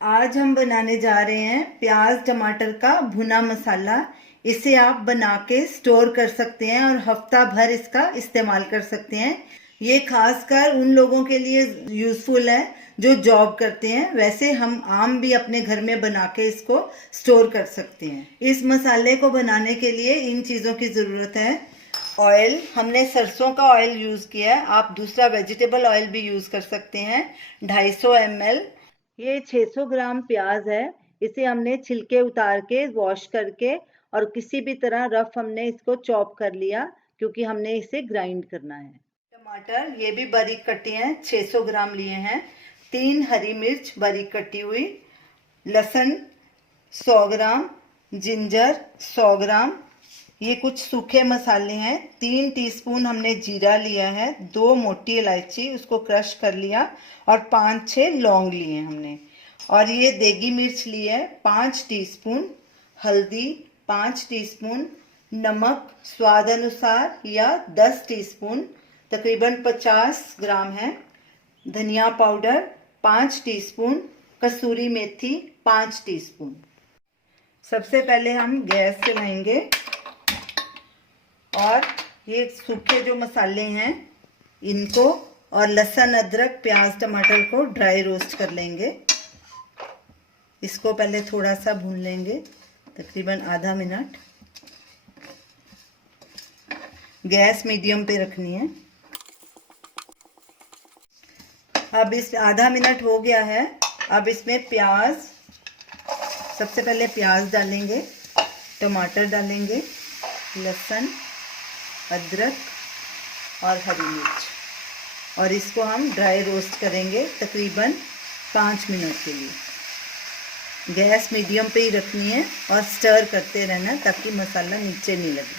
आज हम बनाने जा रहे हैं प्याज टमाटर का भुना मसाला। इसे आप बना के स्टोर कर सकते हैं और हफ्ता भर इसका इस्तेमाल कर सकते हैं। ये खासकर उन लोगों के लिए यूज़फुल है जो जॉब करते हैं। वैसे हम आम भी अपने घर में बना के इसको स्टोर कर सकते हैं। इस मसाले को बनाने के लिए इन चीज़ों की ज़रूरत है। ऑयल, हमने सरसों का ऑयल यूज़ किया है, आप दूसरा वेजिटेबल ऑयल भी यूज़ कर सकते हैं। 250 ml। ये 600 ग्राम प्याज है। इसे हमने छिलके उतार के वॉश करके और किसी भी तरह रफ हमने इसको चॉप कर लिया, क्योंकि हमने इसे ग्राइंड करना है। टमाटर ये भी बारीक कटे हैं, 600 ग्राम लिए हैं। 3 हरी मिर्च बारीक कटी हुई, लहसुन 100 ग्राम, जिंजर 100 ग्राम। ये कुछ सूखे मसाले हैं। 3 टीस्पून हमने जीरा लिया है, 2 मोटी इलायची उसको क्रश कर लिया और 5-6 लौंग लिए हमने। और ये देगी मिर्च ली है 5 टीस्पून, हल्दी 5 टीस्पून, नमक स्वाद अनुसार या 10 टीस्पून, तकरीबन 50 ग्राम है। धनिया पाउडर 5 टीस्पून, कसूरी मेथी 5 टीस्पून। सबसे पहले हम गैस चलाएंगे और ये सूखे जो मसाले हैं इनको और लहसुन अदरक प्याज टमाटर को ड्राई रोस्ट कर लेंगे। इसको पहले थोड़ा सा भून लेंगे, तकरीबन आधा मिनट। गैस मीडियम पे रखनी है। अब इस आधा मिनट हो गया है। अब इसमें प्याज, सबसे पहले प्याज डालेंगे, टमाटर डालेंगे, लहसुन अदरक और हरी मिर्च, और इसको हम ड्राई रोस्ट करेंगे तकरीबन 5 मिनट के लिए। गैस मीडियम पे ही रखनी है और स्टर करते रहना ताकि मसाला नीचे नहीं लगे।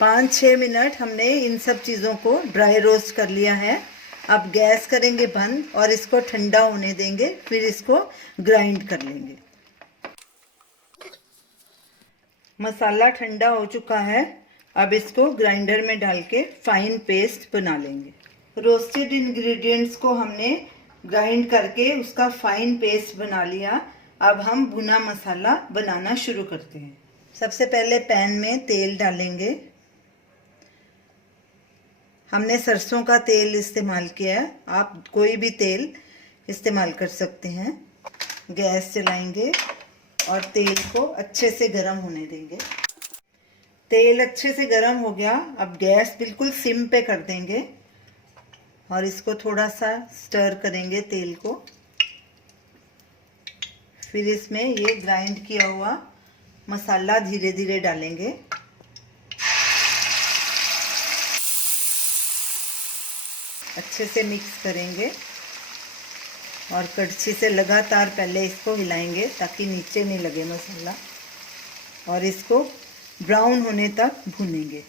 5-6 मिनट हमने इन सब चीज़ों को ड्राई रोस्ट कर लिया है। अब गैस करेंगे बंद और इसको ठंडा होने देंगे, फिर इसको ग्राइंड कर लेंगे। मसाला ठंडा हो चुका है। अब इसको ग्राइंडर में डाल के फाइन पेस्ट बना लेंगे। रोस्टेड इंग्रेडिएंट्स को हमने ग्राइंड करके उसका फाइन पेस्ट बना लिया। अब हम भुना मसाला बनाना शुरू करते हैं। सबसे पहले पैन में तेल डालेंगे। हमने सरसों का तेल इस्तेमाल किया है, आप कोई भी तेल इस्तेमाल कर सकते हैं। गैस चलाएंगे और तेल को अच्छे से गर्म होने देंगे। तेल अच्छे से गर्म हो गया। अब गैस बिल्कुल सिम पे कर देंगे और इसको थोड़ा सा स्टर करेंगे तेल को। फिर इसमें ये ग्राइंड किया हुआ मसाला धीरे धीरे डालेंगे। अच्छे से मिक्स करेंगे और कड़छी से लगातार पहले इसको हिलाएंगे ताकि नीचे नहीं लगे मसाला, और इसको ब्राउन होने तक भूनेंगे।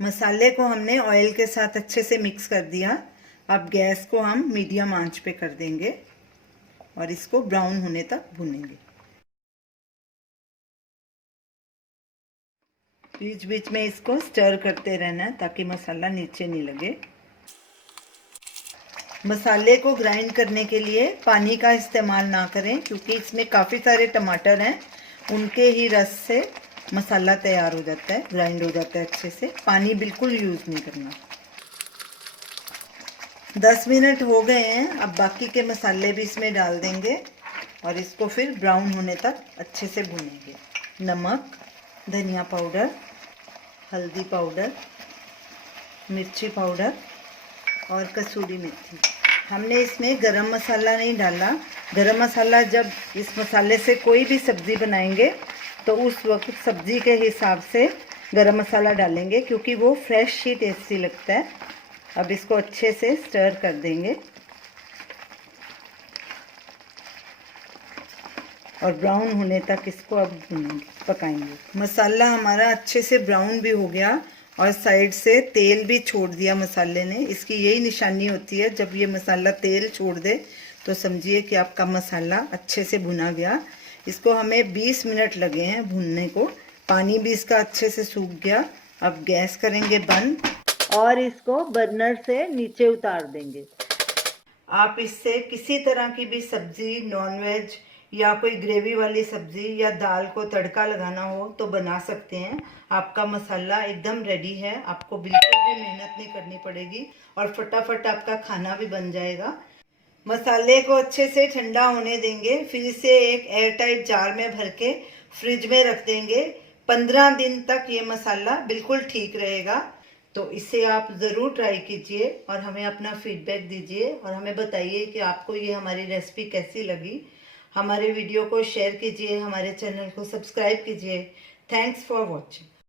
मसाले को हमने ऑयल के साथ अच्छे से मिक्स कर दिया। अब गैस को हम मीडियम आंच पे कर देंगे और इसको ब्राउन होने तक भूनेंगे। बीच बीच में इसको स्टर करते रहना ताकि मसाला नीचे नहीं लगे। मसाले को ग्राइंड करने के लिए पानी का इस्तेमाल ना करें, क्योंकि इसमें काफ़ी सारे टमाटर हैं, उनके ही रस से मसाला तैयार हो जाता है, ग्राइंड हो जाता है अच्छे से। पानी बिल्कुल यूज़ नहीं करना। 10 मिनट हो गए हैं। अब बाकी के मसाले भी इसमें डाल देंगे और इसको फिर ब्राउन होने तक अच्छे से भूनेंगे। नमक, धनिया पाउडर, हल्दी पाउडर, मिर्ची पाउडर और कसूरी मेथी। हमने इसमें गरम मसाला नहीं डाला। गरम मसाला जब इस मसाले से कोई भी सब्ज़ी बनाएंगे तो उस वक्त सब्ज़ी के हिसाब से गरम मसाला डालेंगे, क्योंकि वो फ्रेश ही टेस्टी लगता है। अब इसको अच्छे से स्टर कर देंगे और ब्राउन होने तक इसको अब भूनेंगे, पकाएंगे। मसाला हमारा अच्छे से ब्राउन भी हो गया और साइड से तेल भी छोड़ दिया मसाले ने। इसकी यही निशानी होती है, जब ये मसाला तेल छोड़ दे तो समझिए कि आपका मसाला अच्छे से भुना गया। इसको हमें 20 मिनट लगे हैं भूनने को। पानी भी इसका अच्छे से सूख गया। अब गैस करेंगे बंद और इसको बर्नर से नीचे उतार देंगे। आप इससे किसी तरह की भी सब्जी, नॉनवेज या कोई ग्रेवी वाली सब्जी या दाल को तड़का लगाना हो तो बना सकते हैं। आपका मसाला एकदम रेडी है, आपको बिल्कुल भी मेहनत नहीं करनी पड़ेगी और फटाफट आपका खाना भी बन जाएगा। मसाले को अच्छे से ठंडा होने देंगे, फिर इसे एक एयरटाइट जार में भर के फ्रिज में रख देंगे। 15 दिन तक ये मसाला बिल्कुल ठीक रहेगा। तो इसे आप ज़रूर ट्राई कीजिए और हमें अपना फीडबैक दीजिए और हमें बताइए कि आपको ये हमारी रेसिपी कैसी लगी। हमारे वीडियो को शेयर कीजिए, हमारे चैनल को सब्सक्राइब कीजिए। Thanks for watching.